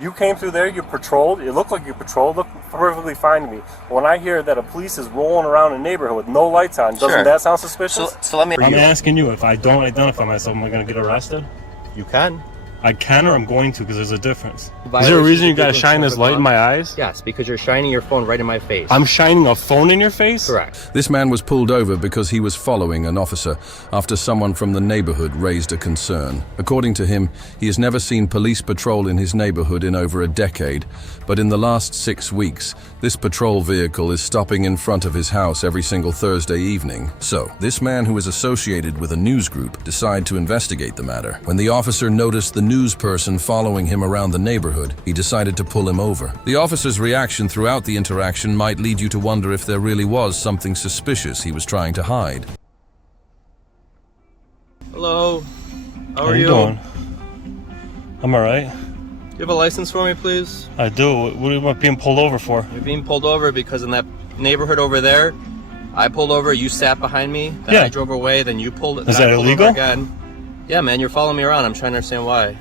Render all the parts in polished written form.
You came through there, you patrolled, it looked like you patrolled, looked perfectly fine to me. When I hear that a police is rolling around a neighborhood with no lights on, doesn't that sound suspicious? So let me... I'm asking you, if I don't identify myself, am I going to get arrested? You can. I can, or I'm going to, because there's a difference. Is there a reason you got to shine this light in my eyes? Yes, because you're shining your phone right in my face. I'm shining a phone in your face? Correct. This man was pulled over because he was following an officer after someone from the neighborhood raised a concern. According to him, he has never seen police patrol in his neighborhood in over a decade, but in the last 6 weeks, this patrol vehicle is stopping in front of his house every single Thursday evening. So, this man, who is associated with a news group, decided to investigate the matter. When the officer noticed the news person following him around the neighborhood, he decided to pull him over. The officer's reaction throughout the interaction might lead you to wonder if there really was something suspicious he was trying to hide. Hello. How are you doing? I'm alright. Do you have a license for me, please? I do. What am I being pulled over for? You're being pulled over because in that neighborhood over there, I pulled over, you sat behind me, then I drove away, then you pulled it. Is that illegal? Again. Yeah, man, you're following me around. I'm trying to understand why.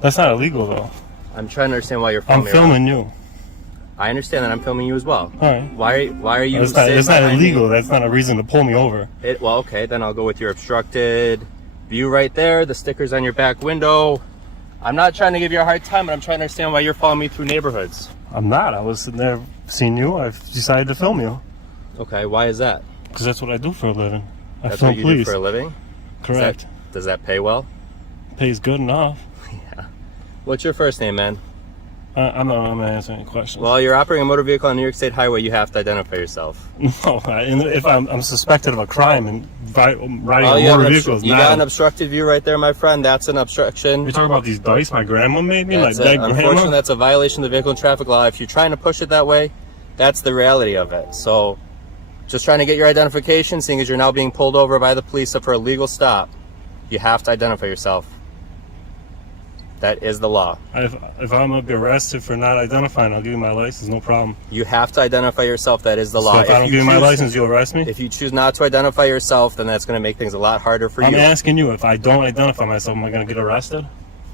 That's not illegal, though. I'm trying to understand why you're following me around. I'm filming you. I understand that I'm filming you as well. Alright. Why are you... It's not illegal. That's not a reason to pull me over. Well, okay, then I'll go with your obstructed view right there, the stickers on your back window. I'm not trying to give you a hard time, but I'm trying to understand why you're following me through neighborhoods. I'm not. I was sitting there seeing you. I've decided to film you. Okay, why is that? Because that's what I do for a living. That's what you do for a living? Correct. Does that pay well? Pays good enough. Yeah. What's your first name, man? I'm not answering any questions. Well, you're operating a motor vehicle on New York State Highway. You have to identify yourself. No, if I'm suspected of a crime and riding a motor vehicle is you got an obstructed view right there, my friend. That's an obstruction. You're talking about these dice my grandma made me? Unfortunately, that's a violation of the vehicle and traffic law. If you're trying to push it that way, that's the reality of it. So, just trying to get your identification, seeing as you're now being pulled over by the police for a legal stop, you have to identify yourself. That is the law. If I'm going to be arrested for not identifying, I'll give you my license, no problem. You have to identify yourself. That is the law. So if I don't give you my license, you'll arrest me? If you choose not to identify yourself, then that's going to make things a lot harder for you. I'm asking you, if I don't identify myself, am I going to get arrested?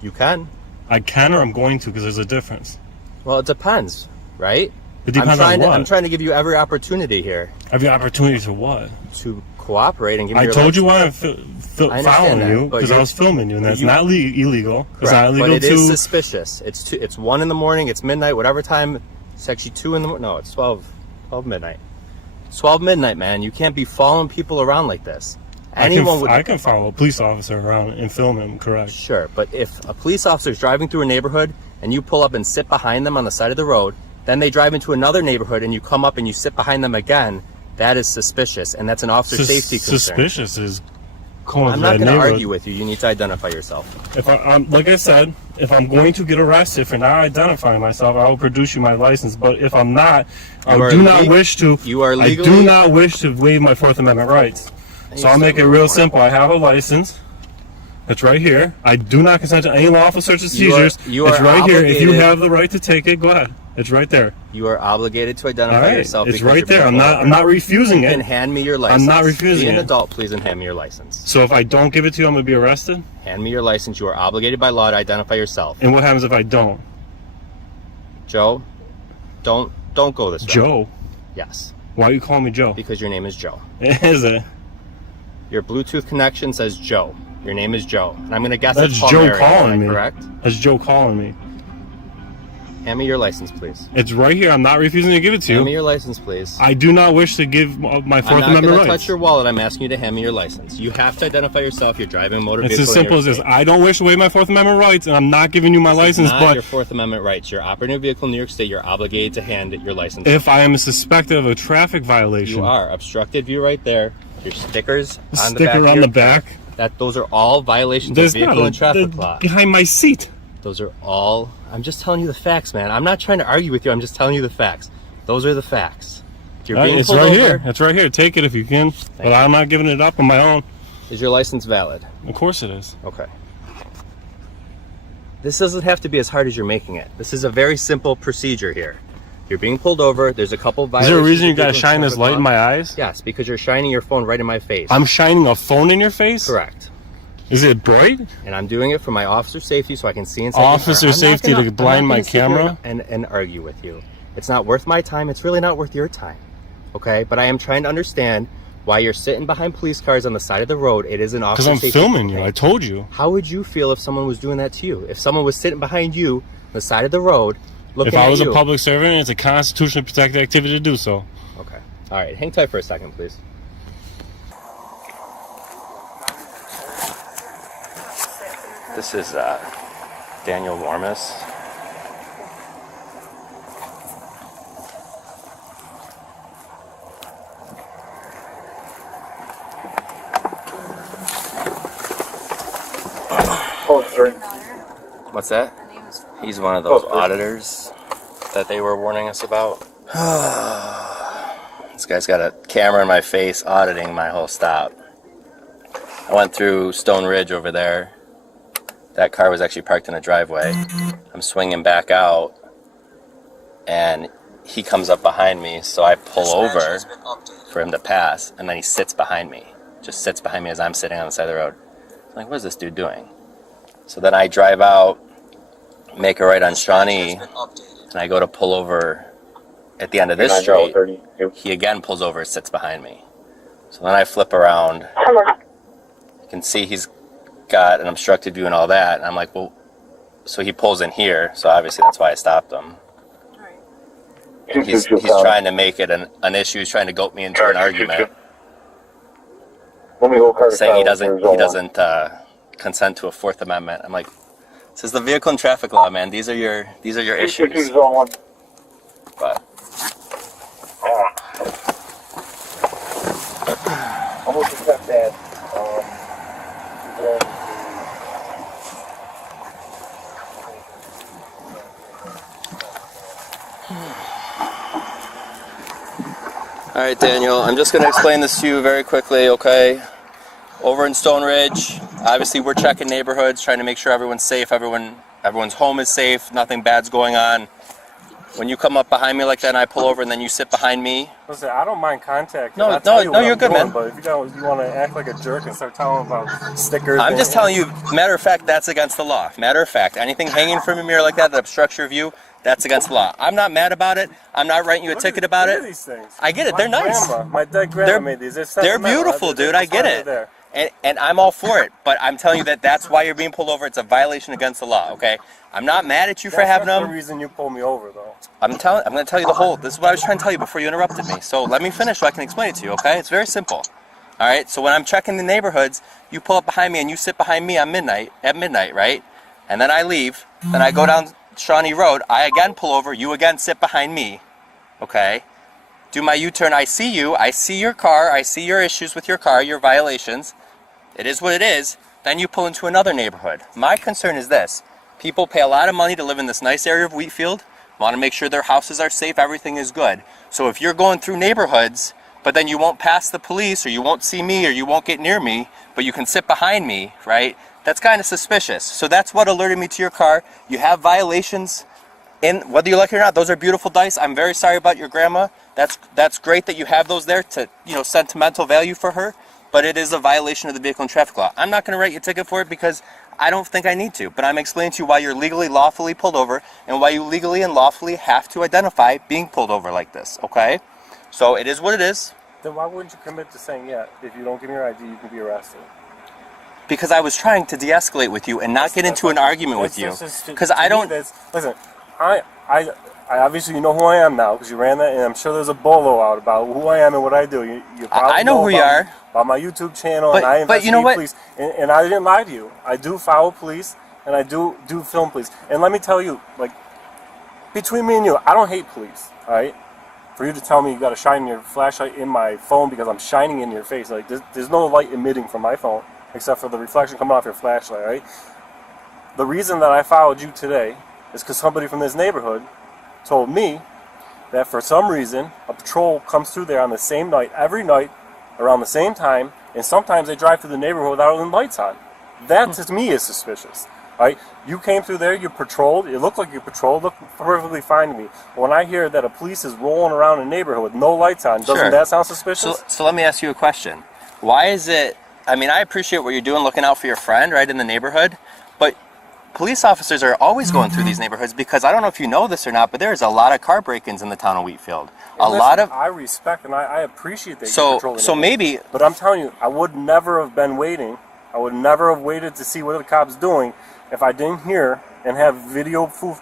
You can. I can, or I'm going to, because there's a difference. Well, it depends, right? It depends on what? I'm trying to give you every opportunity here. Every opportunity to what? To cooperate and give me your I told license. you why I'm following you, because I was filming you, and that's not illegal. It's not illegal, but it is suspicious. It's 1 in the morning, it's midnight, whatever time. It's actually 2 in the morning. No, it's 12 midnight. It's 12 midnight, man. You can't be following people around like this. I can follow a police officer around and film him, correct? Sure, but if a police officer is driving through a neighborhood and you pull up and sit behind them on the side of the road, then they drive into another neighborhood and you come up and you sit behind them again, that is suspicious, and that's an officer safety concern. Suspicious is... I'm not going to argue with you. You need to identify yourself. If like I said, if I'm going to get arrested for not identifying myself, I will produce you my license. But if I'm not, I do not wish to waive my Fourth Amendment rights. So I'll make it real simple. I have a license. It's right here. I do not consent to any lawful search or seizures. It's right here. If you have the right to take it, go ahead. It's right there. You are obligated to identify yourself. It's right there. I'm not refusing it. And hand me your license. I'm not refusing it. Be an adult, please, and hand me your license. So if I don't give it to you, I'm going to be arrested? Hand me your license. You are obligated by law to identify yourself. And what happens if I don't? Joe, don't go this way. Joe? Yes. Why are you calling me Joe? Because your name is Joe. Is it? Your Bluetooth connection says Joe. Your name is Joe. And I'm going to guess that's Joe calling me. Correct? That's Joe calling me. Hand me your license, please. It's right here. I'm not refusing to give it to you. Hand me your license, please. I do not wish to give my Fourth Amendment rights. I'm not going to touch your wallet. I'm asking you to hand me your license. You have to identify yourself. You're driving a motor vehicle. It's as simple as this. I don't wish to waive my Fourth Amendment rights, and I'm not giving you my license. Not but your Fourth Amendment rights. You're operating a vehicle in New York State. You're obligated to hand your license. If I am suspected of a traffic violation. You are. Obstructed view right there. Your stickers on the back. Those are all violations of vehicle and traffic law. Behind my seat. Those are all... I'm just telling you the facts, man. I'm not trying to argue with you. I'm just telling you the facts. Those are the facts. You're being pulled over. Here. It's right here. Take it if you can. But I'm not giving it up on my own. Is your license valid? Of course it is. Okay. This doesn't have to be as hard as you're making it. This is a very simple procedure here. You're being pulled over. There's a couple of violations. Is there a reason you got to shine this light in my eyes? Yes, because you're shining your phone right in my face. I'm shining a phone in your face? Correct. Is it bright? And I'm doing it for my officer safety so I can see inside. Officer safety to blind my camera? And argue with you. It's not worth my time. It's really not worth your time. Okay? But I am trying to understand why you're sitting behind police cars on the side of the road. It is an officer safety. Because I'm filming you. I told you. How would you feel if someone was doing that to you? If someone was sitting behind you on the side of the road looking at you? If I was a public servant, it's a constitutionally protected activity to do so. Okay. All right. Hang tight for a second, please. This is Daniel Warmus. What's that? He's one of those auditors that they were warning us about. This guy's got a camera in my face auditing my whole stop. I went through Stone Ridge over there. That car was actually parked in a driveway. I'm swinging back out, and he comes up behind me, so I pull over for him to pass, and then he sits behind me. Just sits behind me as I'm sitting on the side of the road. I'm like, what is this dude doing? So then I drive out, make a right on Shawnee, and I go to pull over at the end of this street. He again pulls over and sits behind me. So then I flip around. You can see he's got an obstructed view and all that. And I'm like, well, so he pulls in here. So obviously that's why I stopped him. And he's trying to make it an issue. He's trying to goat me into an argument, saying he doesn't consent to a Fourth Amendment. I'm like, this is the vehicle and traffic law, man. These are your issues. But almost accept that. all right, Daniel, I'm just going to explain this to you very quickly, okay? Over in Stone Ridge, obviously we're checking neighborhoods, trying to make sure everyone's safe, everyone's home is safe, nothing bad's going on. When you come up behind me like that and I pull over and then you sit behind me. Listen, I don't mind contact. No, you're good, man. But if you want to act like a jerk and start telling about stickers. I'm just telling you, matter of fact, that's against the law. Matter of fact, anything hanging from your mirror like that obstructs your view, that's against the law. I'm not mad about it. I'm not writing you a ticket about it. These things. I get it. They're nice. My dead grandma made these. They're beautiful, dude. I get it. And I'm all for it. But I'm telling you that's why you're being pulled over. It's a violation against the law, okay? I'm not mad at you for having them. That's the reason you pulled me over, though. I'm going to tell you the whole. This is what I was trying to tell you before you interrupted me. So let me finish so I can explain it to you, okay? It's very simple. All right? So when I'm checking the neighborhoods, you pull up behind me and you sit behind me at midnight, right? And then I leave. Then I go down Shawnee Road. I again pull over. You again sit behind me, okay? Do my U-turn. I see you. I see your car. I see your issues with your car, your violations. It is what it is. Then you pull into another neighborhood. My concern is this. People pay a lot of money to live in this nice area of Wheatfield, want to make sure their houses are safe, everything is good. So if you're going through neighborhoods, but then you won't pass the police, or you won't see me, or you won't get near me, but you can sit behind me, right? That's kind of suspicious. So that's what alerted me to your car. You have violations, whether you like it or not. Those are beautiful dice. I'm very sorry about your grandma. That's great that you have those there to, sentimental value for her. But it is a violation of the vehicle and traffic law. I'm not going to write you a ticket for it because I don't think I need to. But I'm explaining to you why you're legally, lawfully pulled over and why you legally and lawfully have to identify being pulled over like this, okay? So it is what it is. Then why wouldn't you commit to saying, yeah, if you don't give me your ID, you can be arrested? Because I was trying to de-escalate with you and not get into an argument with you. Because I don't... Listen, I obviously you know who I am now because you ran that, and I'm sure there's a bolo out about who I am and what I do. You probably I know who you are. About my YouTube channel, and I investigate police. And I didn't lie to you. I do follow police, and I do film police. And let me tell you, like, between me and you, I don't hate police, all right? For you to tell me you got to shine your flashlight in my phone because I'm shining in your face, like, there's no light emitting from my phone except for the reflection coming off your flashlight, right? The reason that I followed you today is because somebody from this neighborhood told me that for some reason a patrol comes through there on the same night, every night, around the same time, and sometimes they drive through the neighborhood without any lights on. That to me is suspicious. Right? You came through there, you patrolled, it looked like you patrolled, looked perfectly fine to me. When I hear that a police is rolling around a neighborhood with no lights on, doesn't that sound suspicious? So let me ask you a question. Why is it, I mean, I appreciate what you're doing, looking out for your friend, right, in the neighborhood. But police officers are always going through these neighborhoods because I don't know if you know this or not, but there's a lot of car break-ins in the town of Wheatfield. I respect and I appreciate that. So maybe. But I'm telling you, I would never have been waiting. I would never have waited to see what the cop's doing if I didn't hear and have video proof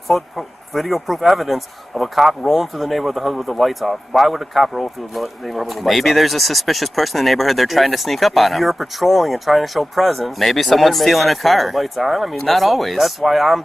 evidence of a cop rolling through the neighborhood with the lights off. Why would a cop roll through the neighborhood with the lights off? Maybe there's a suspicious person in the neyborhood they're trying to sneak up on If him. you're patrolling and trying to show presence, maybe someone's stealing a car. Lights on. I mean, not always. That's why I'm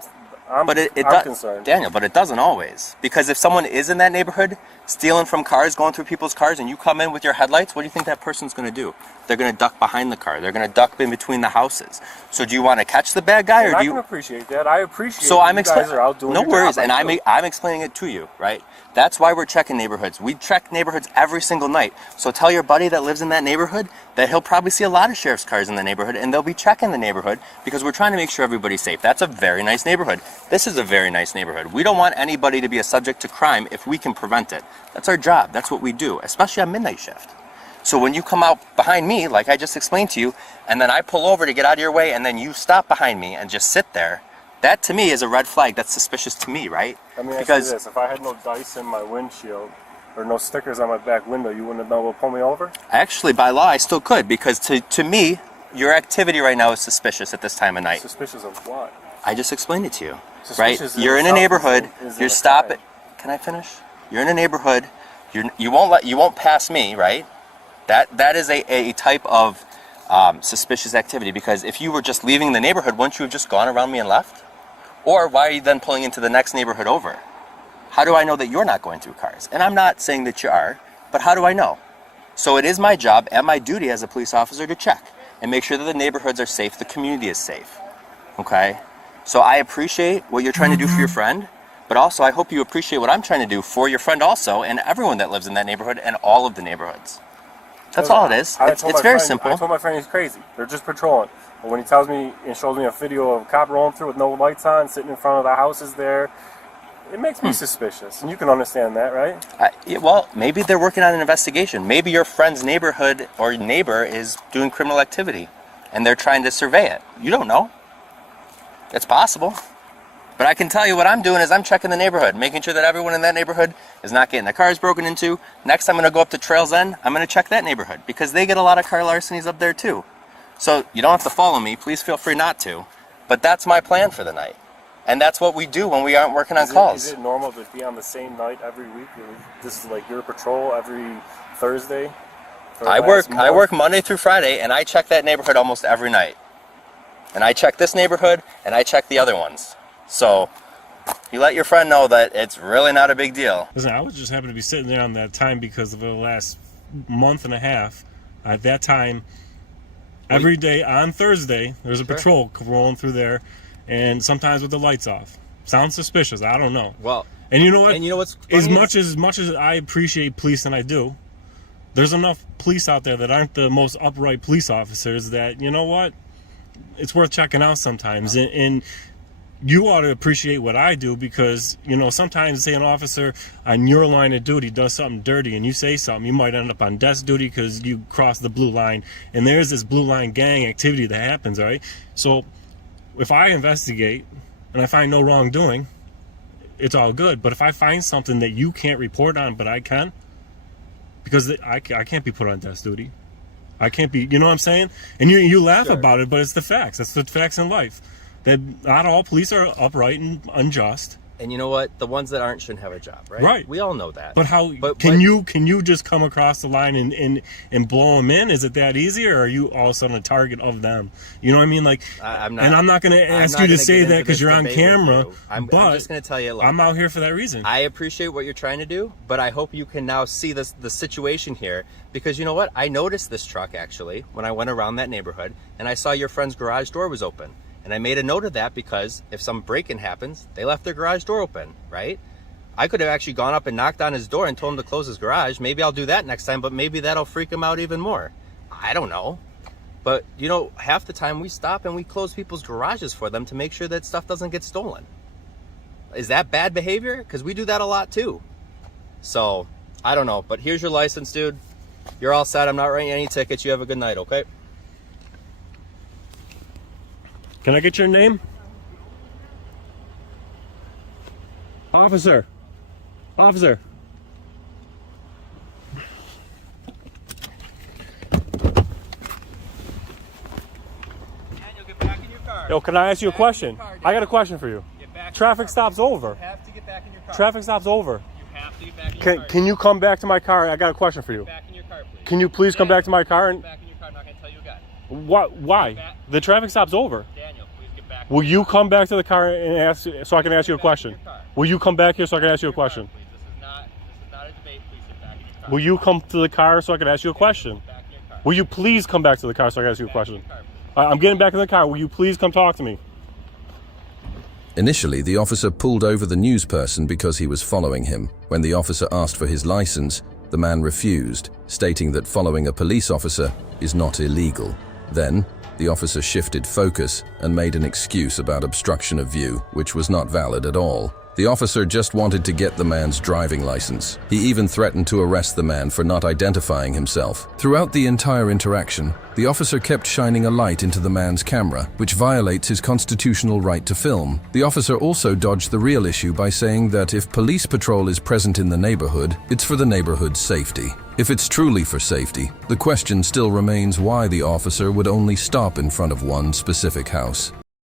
concerned. Daniel, but it doesn't always. Because if someone is in that neighborhood stealing from cars, going through people's cars, and you come in with your headlights, what do you think that person's going to do? They're going to duck behind the car. They're going to duck in between the houses. So do you want to catch the bad guy, or do you? I can appreciate that. I appreciate. So you guys are out doing no your worries, job. and I'm explaining it to you, right? That's why we're checking neighborhoods. We check neighborhoods every single night. So tell your buddy that lives in that neighborhood that he'll probably see a lot of sheriff's cars in the neighborhood, and they'll be checking the neighborhood because we're trying to make sure everybody's safe. That's a very nice neighborhood. This is a very nice neighborhood. We don't want anybody to be a subject to crime if we can prevent it. That's our job. That's what we do, especially on midnight shift. So when you come out behind me, like I just explained to you, and then I pull over to get out of your way, and then you stop behind me and just sit there, that to me is a red flag. That's suspicious to me, right? I mean, because this, if I had no dice in my windshield or no stickers on my back window, you wouldn't have been able to pull me over? Actually, by law, I still could, because to me, your activity right now is suspicious at this time of night. Suspicious of what? I just explained it to you, suspicious right? You're in a neighborhood. You're stopping. Can I finish? You're in a neighborhood. You won't pass me, right? That is a type of suspicious activity, because if you were just leaving the neighborhood, wouldn't you have just gone around me and left? Or why are you then pulling into the next neighborhood over? How do I know that you're not going through cars? And I'm not saying that you are, but how do I know? So it is my job and my duty as a police officer to check and make sure that the neighborhoods are safe, the community is safe, okay? So I appreciate what you're trying to do for your friend, but also I hope you appreciate what I'm trying to do for your friend also, and everyone that lives in that neighborhood and all of the neighborhoods. That's all it is. It's very simple. I told my friend he's crazy. They're just patrolling. But when he tells me and shows me a video of a cop rolling through with no lights on, sitting in front of the houses there, it makes me suspicious. And you can understand that, right? Well, maybe they're working on an investigation. Maybe your friend's neighborhood or neighbor is doing criminal activity, and they're trying to survey it. You don't know. It's possible. But I can tell you what I'm doing is I'm checking the neighborhood, making sure that everyone in that neighborhood is not getting their cars broken into. Next, I'm going to go up to Trails End. I'm going to check that neighborhood because they get a lot of car larcenies up there too. So you don't have to follow me. Please feel free not to. But that's my plan for the night. And that's what we do when we aren't working on calls. Is it normal to be on the same night every week? This is like your patrol every Thursday? I work Monday through Friday, and I check that neighborhood almost every night. And I check this neighborhood, and I check the other ones. So you let your friend know that it's really not a big deal. Listen, I was just happy to be sitting there on that time because of the last month and a half. At that time, every day on Thursday, there's a patrol rolling through there, and sometimes with the lights off. Sounds suspicious. I don't know. Well, and you know what? And you know what's funny as much as I appreciate police, and I do, there's enough police out there that aren't the most upright police officers that, you know what? It's worth checking out sometimes. And you ought to appreciate what I do because, you know, sometimes say an officer on your line of duty does something dirty and you say something, you might end up on desk duty because you cross the blue line, and there's this blue line gang activity that happens, right? So if I investigate and I find no wrongdoing, it's all good. But if I find something that you can't report on but I can, because I can't be put on desk duty. I can't be, you know what I'm saying? And you laugh about it, but it's the facts. That's the facts in life. That not all police are upright and unjust. And you know what? The ones that aren't shouldn't have a job, right? Right. We all know that. But how can you just come across the line and blow them in? Is it that easy, or are you all of a sudden a target of them? You know what I mean? Like, I'm not. And I'm not going to ask you to say that because you're on camera. I'm just going to tell you. Look, I'm out here for that reason. I appreciate what you're trying to do, but I hope you can now see the situation here, because you know what? I noticed this truck actually when I went around that neighborhood, and I saw your friend's garage door was open. And I made a note of that because if some break-in happens, they left their garage door open, right? I could have actually gone up and knocked on his door and told him to close his garage. Maybe I'll do that next time, but maybe that'll freak him out even more. I don't know. But, you know, half the time we stop and we close people's garages for them to make sure that stuff doesn't get stolen. Is that bad behavior? Because we do that a lot too. So, I don't know. But here's your license, dude. You're all set. I'm not writing any tickets. You have a good night, okay? Can I get your name? Officer. Officer. Daniel, get back in your car. Yo, can I ask you a question? I got a question for you. Traffic stop's over. You have to get back in your car. Traffic stop's over. You have to get back in your car. Can you come back to my car? I got a question for you. Get back in your car, please. Can you please come back to my car? Get back in your car. I'm not going to tell you again. Why? The traffic stop's over. Daniel, please get back. Will you come back to the car and ask so I can ask you a question? Will you come back here so I can ask you a question? This is not a debate. Please get back in your car. Will you come to the car so I can ask you a question? Back in your car. Will you please come back to the car so I can ask you a question? Car, I'm getting back in the car. Will you please come talk to me? Initially, the officer pulled over the news person because he was following him. When the officer asked for his license, the man refused, stating that following a police officer is not illegal. Then, the officer shifted focus and made an excuse about obstruction of view, which was not valid at all. The officer just wanted to get the man's driving license. He even threatened to arrest the man for not identifying himself. Throughout the entire interaction, the officer kept shining a light into the man's camera, which violates his constitutional right to film. The officer also dodged the real issue by saying that if police patrol is present in the neighborhood, it's for the neighborhood's safety. If it's truly for safety, the question still remains why the officer would only stop in front of one specific house.